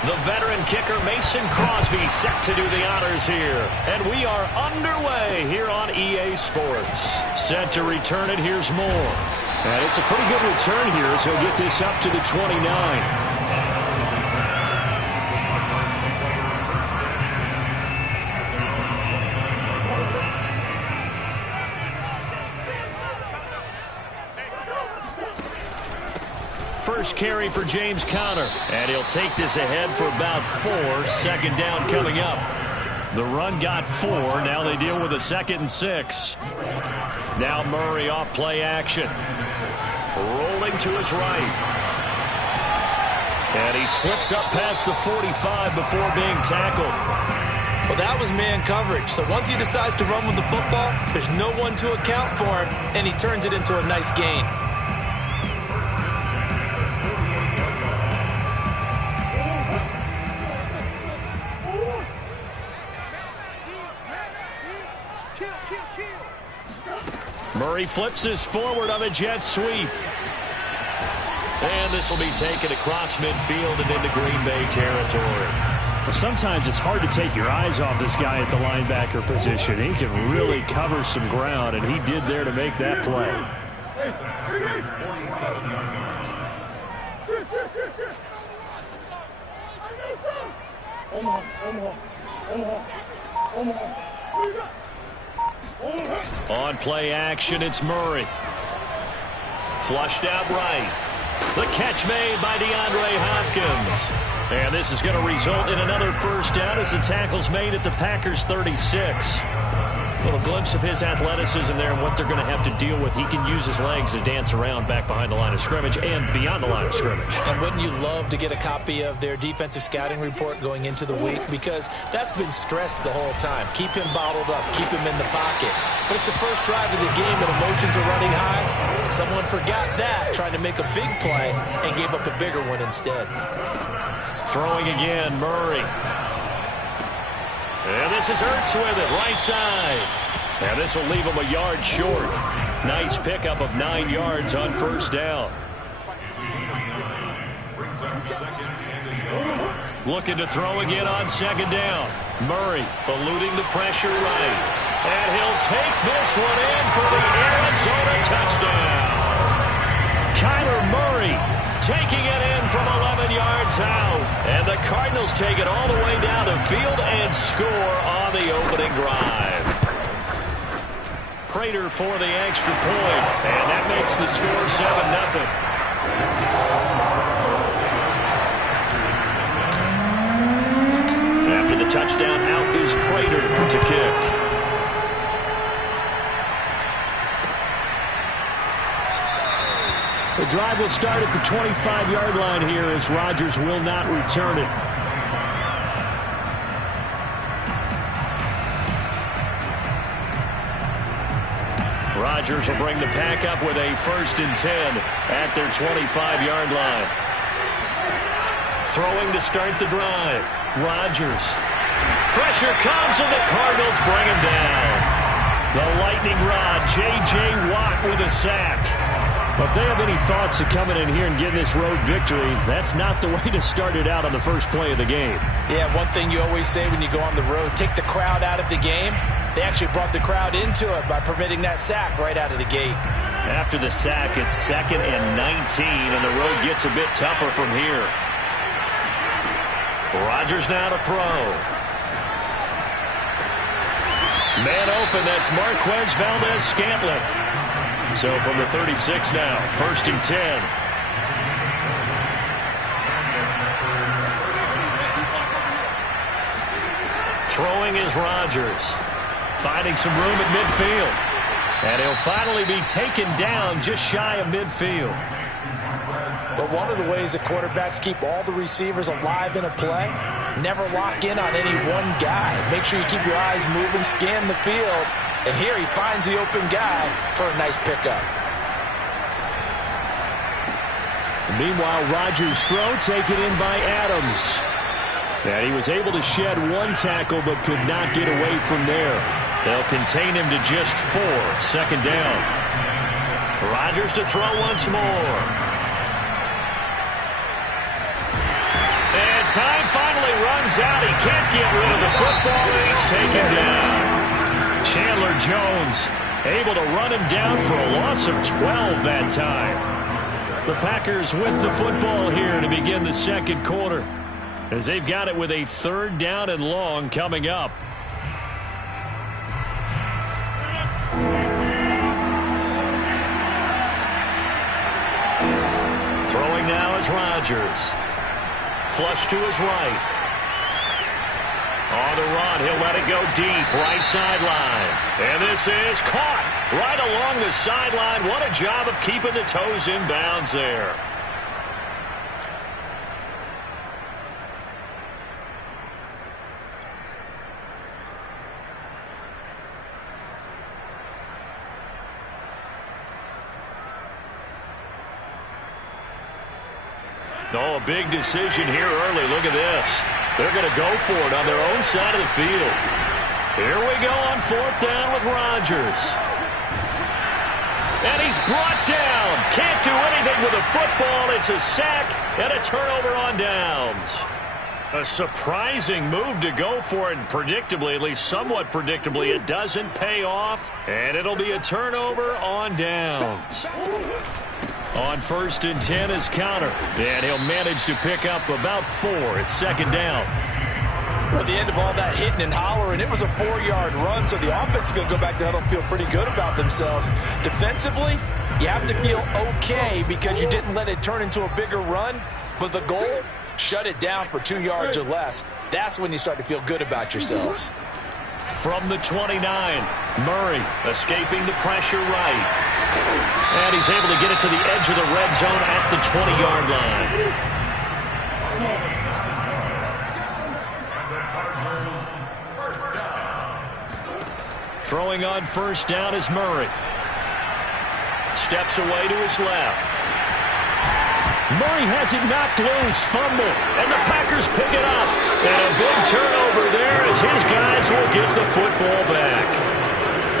The veteran kicker Mason Crosby set to do the honors here. And we are underway here on EA Sports. Set to return it, here's Moore. And it's a pretty good return here as he'll get this up to the 29. First carry for James Conner. And he'll take this ahead for about 4. Second down coming up. The run got 4. Now they deal with a 2nd and 6. Now Murray off play action. Rolling to his right. And he slips up past the 45 before being tackled. Well, that was man coverage. So once he decides to run with the football, there's no one to account for him, and he turns it into a nice gain. Murray flips this forward on a jet sweep. And this will be taken across midfield and into Green Bay territory. Well, sometimes it's hard to take your eyes off this guy at the linebacker position. He can really cover some ground, and he did there to make that play. On play action, it's Murray. Flushed out right. The catch made by DeAndre Hopkins. And this is going to result in another first down as the tackle's made at the Packers' 36. A little glimpse of his athleticism there and what they're going to have to deal with. He can use his legs to dance around back behind the line of scrimmage and beyond the line of scrimmage. And wouldn't you love to get a copy of their defensive scouting report going into the week? Because that's been stressed the whole time. Keep him bottled up. Keep him in the pocket. But it's the first drive of the game and emotions are running high. Someone forgot that, trying to make a big play, and gave up a bigger one instead. Throwing again, Murray. And this is Ertz with it, right side. And this will leave him a yard short. Nice pickup of 9 yards on first down. Looking to throw again on second down. Murray eluding the pressure right. And he'll take this one in for the Arizona touchdown. Kyler Murray taking it in from 11 yards out. And the Cardinals take it all the way down the field and score on the opening drive. Prater for the extra point. And that makes the score 7-0. After the touchdown, out is Prater to kick. The drive will start at the 25-yard line here as Rodgers will not return it. Rodgers will bring the pack up with a 1st and 10 at their 25-yard line. Throwing to start the drive. Rodgers. Pressure comes and the Cardinals bring him down. The lightning rod, J.J. Watt with a sack. Well, if they have any thoughts of coming in here and getting this road victory, that's not the way to start it out on the first play of the game. Yeah, one thing you always say when you go on the road, take the crowd out of the game. They actually brought the crowd into it by permitting that sack right out of the gate. After the sack, it's 2nd and 19, and the road gets a bit tougher from here. Rodgers now to throw. Man open, that's Marquez Valdez-Scantling. So from the 36 now, 1st and 10. Throwing is Rodgers. Finding some room at midfield. And he'll finally be taken down just shy of midfield. But one of the ways that quarterbacks keep all the receivers alive in a play, never lock in on any one guy. Make sure you keep your eyes moving, scan the field. And here he finds the open guy for a nice pickup. Meanwhile, Rodgers' throw taken in by Adams. And he was able to shed one tackle but could not get away from there. They'll contain him to just 4. 2nd down. Rodgers to throw once more. And time finally runs out. He can't get rid of the football, and he's taken down. Chandler Jones able to run him down for a loss of 12 that time. The Packers with the football here to begin the second quarter, as they've got it with a 3rd down and long coming up. Throwing now is Rodgers. Flush to his right. On the run, he'll let it go deep, right sideline. And this is caught right along the sideline. What a job of keeping the toes in bounds there. Oh, a big decision here early. Look at this. They're going to go for it on their own side of the field. Here we go on 4th down with Rodgers. And he's brought down. Can't do anything with a football. It's a sack and a turnover on downs. A surprising move to go for it, and predictably, at least somewhat predictably, it doesn't pay off. And it'll be a turnover on downs. On 1st and 10 is counter, and he'll manage to pick up about 4. It's 2nd down. Well, at the end of all that hitting and hollering, it was a 4-yard run, so the offense is going to go back to huddle and feel pretty good about themselves. Defensively, you have to feel okay because you didn't let it turn into a bigger run, but the goal, shut it down for 2 yards or less. That's when you start to feel good about yourselves. From the 29, Murray escaping the pressure right. And he's able to get it to the edge of the red zone at the 20-yard line. Throwing on 1st down is Murray. Steps away to his left. Murray has it knocked loose, fumble, and the Packers pick it up. And a big turnover there as his guys will get the football back.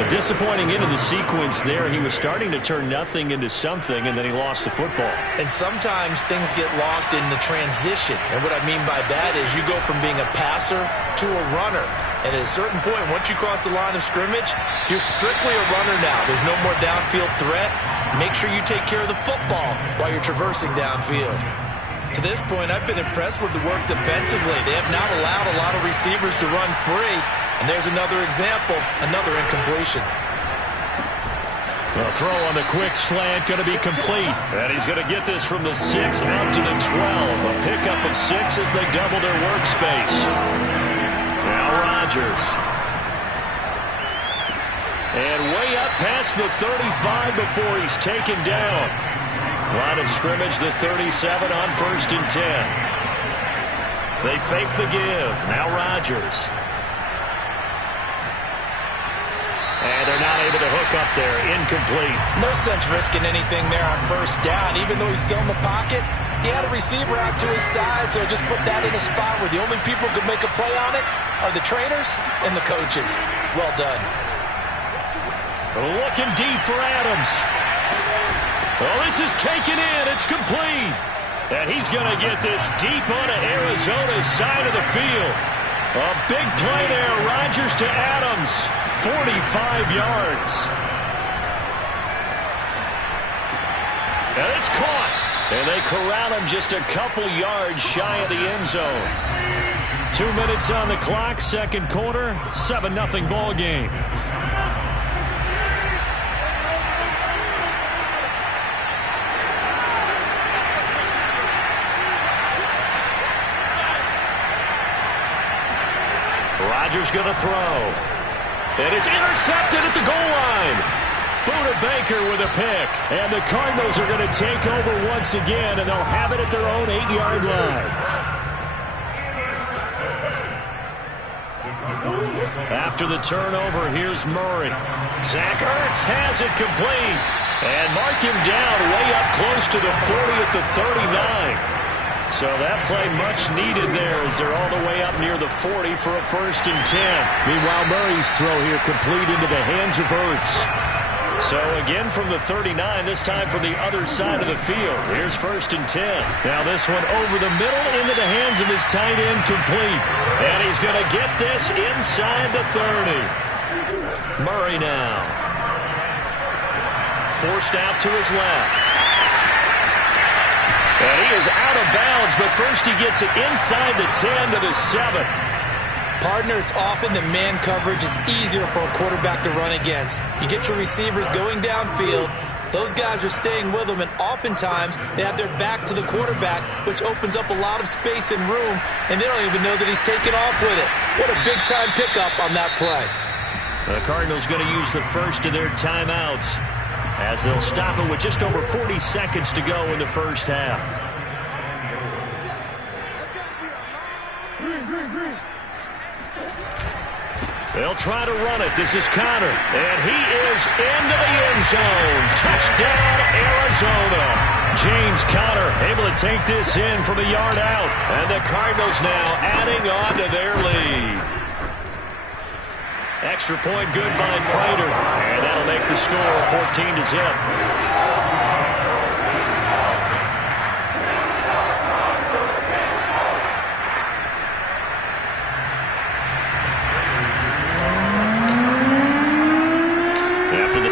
A disappointing end of the sequence there. He was starting to turn nothing into something, and then he lost the football. And sometimes things get lost in the transition. And what I mean by that is you go from being a passer to a runner. And at a certain point, once you cross the line of scrimmage, you're strictly a runner now. There's no more downfield threat. Make sure you take care of the football while you're traversing downfield. To this point, I've been impressed with the work defensively. They have not allowed a lot of receivers to run free. And there's another example, another incompletion. The throw on the quick slant going to be complete. And he's going to get this from the 6 out to the 12. A pickup of 6 as they double their workspace. Now Rodgers. And way up past the 35 before he's taken down. Line of scrimmage, the 37 on 1st and 10. They fake the give. Now Rodgers. And they're not able to hook up there. Incomplete. No sense risking anything there on 1st down. Even though he's still in the pocket, he had a receiver out to his side, so just put that in a spot where the only people who could make a play on it are the trainers and the coaches. Well done. Looking deep for Adams. Well, this is taken in. It's complete. And he's going to get this deep onto Arizona's side of the field. A big play there. Rodgers to Adams. 45 yards. And it's caught. And they corral him just a couple yards shy of the end zone. 2 minutes on the clock, 2nd quarter, 7-0 ball game. Rodgers going to throw. And it's intercepted at the goal line. Buda Baker with a pick. And the Cardinals are going to take over once again, and they'll have it at their own 8-yard line. After the turnover, here's Murray. Zach Ertz has it complete. And mark him down way up close to the 40 at the 39. So that play much needed there as they're all the way up near the 40 for a 1st and 10. Meanwhile, Murray's throw here complete into the hands of Ertz. So again from the 39, this time from the other side of the field. Here's 1st and 10. Now this one over the middle into the hands of his tight end, complete. And he's going to get this inside the 30. Murray now. Forced out to his left. And he is out of bounds, but first he gets it inside the 10 to the 7. Partner, it's often that man coverage is easier for a quarterback to run against. You get your receivers going downfield. Those guys are staying with them, and oftentimes they have their back to the quarterback, which opens up a lot of space and room, and they don't even know that he's taken off with it. What a big-time pickup on that play. The Cardinals going to use the first of their timeouts as they'll stop it with just over 40 seconds to go in the first half. They'll try to run it. This is Connor, and he is into the end zone. Touchdown, Arizona. James Conner able to take this in from a yard out, and the Cardinals now adding on to their lead. Extra point good by Prater, and that'll make the score 14-0.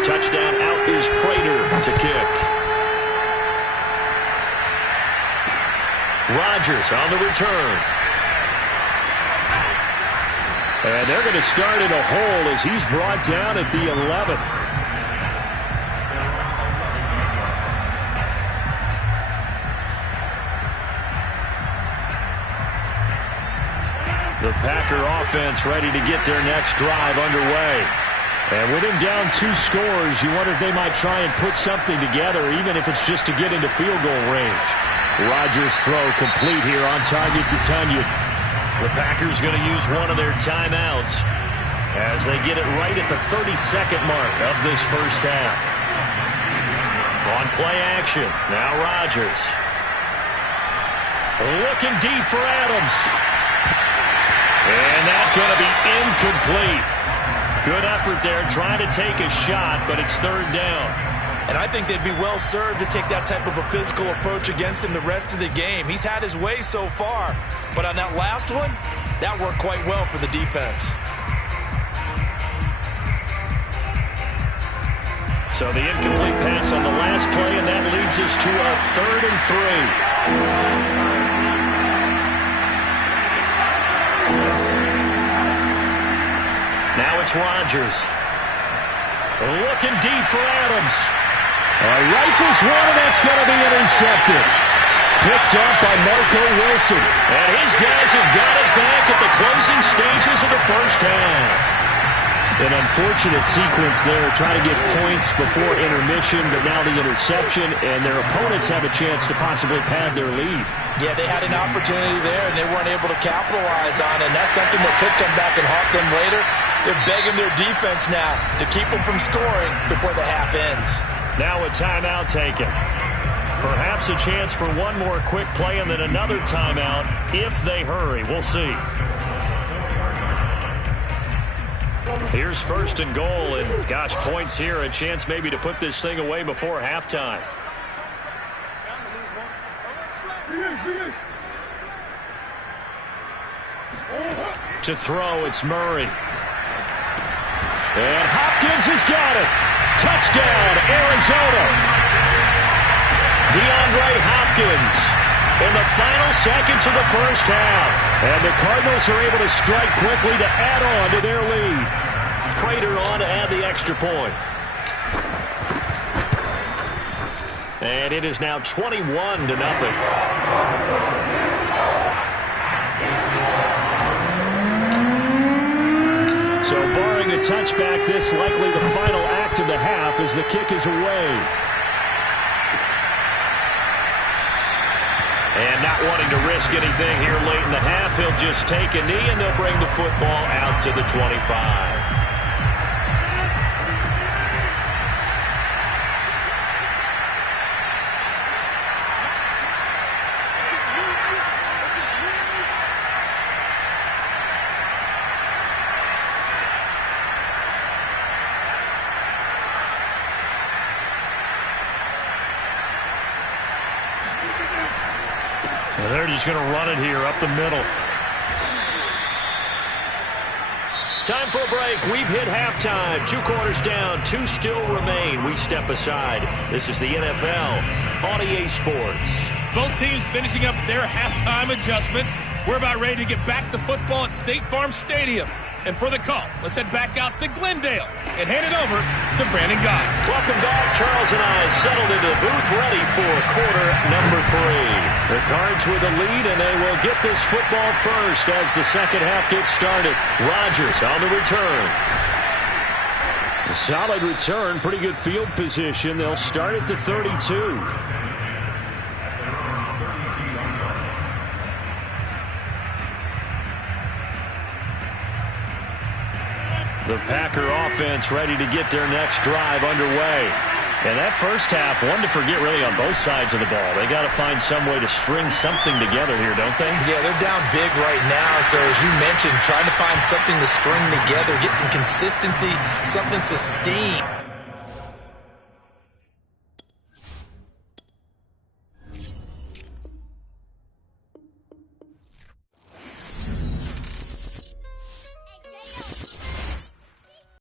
Touchdown, out is Prater to kick. Rodgers on the return. And they're going to start in a hole as he's brought down at the 11. The Packer offense ready to get their next drive underway. And with him down 2 scores, you wonder if they might try and put something together, even if it's just to get into field goal range. Rodgers' throw complete here on target to Tunyon. The Packers going to use one of their timeouts as they get it right at the 32nd mark of this first half. On play action, now Rodgers. Looking deep for Adams. And that's going to be incomplete. Good effort there, trying to take a shot, but it's 3rd down. And I think they'd be well served to take that type of a physical approach against him the rest of the game. He's had his way so far, but on that last one, that worked quite well for the defense. So the incomplete pass on the last play, and that leads us to a 3rd and 3. Now it's Rodgers. Looking deep for Adams. Rifles one, and that's going to be intercepted. Picked up by Marco Wilson. And his guys have got it back at the closing stages of the first half. An unfortunate sequence there, trying to get points before intermission, but now the interception, and their opponents have a chance to possibly pad their lead. Yeah, they had an opportunity there, and they weren't able to capitalize on it, and that's something that could come back and haunt them later. They're begging their defense now to keep them from scoring before the half ends. Now a timeout taken. Perhaps a chance for one more quick play and then another timeout if they hurry. We'll see. Here's 1st and goal, and gosh, points here, a chance maybe to put this thing away before halftime. To throw, it's Murray. And Hopkins has got it. Touchdown, Arizona. DeAndre Hopkins in the final seconds of the first half. And the Cardinals are able to strike quickly to add on to their lead. Prater on to add the extra point. And it is now 21-0. So barring a touchback, this likely the final act of the half as the kick is away. And not wanting to risk anything here late in the half, he'll just take a knee and they'll bring the football out to the 25. just going to run it here up the middle. Time for a break. We've hit halftime. 2 quarters down. 2 still remain. We step aside. This is the NFL on EA Sports. Both teams finishing up their halftime adjustments. We're about ready to get back to football at State Farm Stadium. And for the call, let's head back out to Glendale and hand it over to Brandon Guy. Welcome back. Charles and I settled into the booth ready for quarter number 3. The Cards with the lead, and they will get this football first as the second half gets started. Rodgers on the return. A solid return, pretty good field position. They'll start at the 32. The Packer offense ready to get their next drive underway. And that first half, one to forget really on both sides of the ball. They got to find some way to string something together here, don't they? Yeah, they're down big right now. So as you mentioned, trying to find something to string together, get some consistency, something sustained.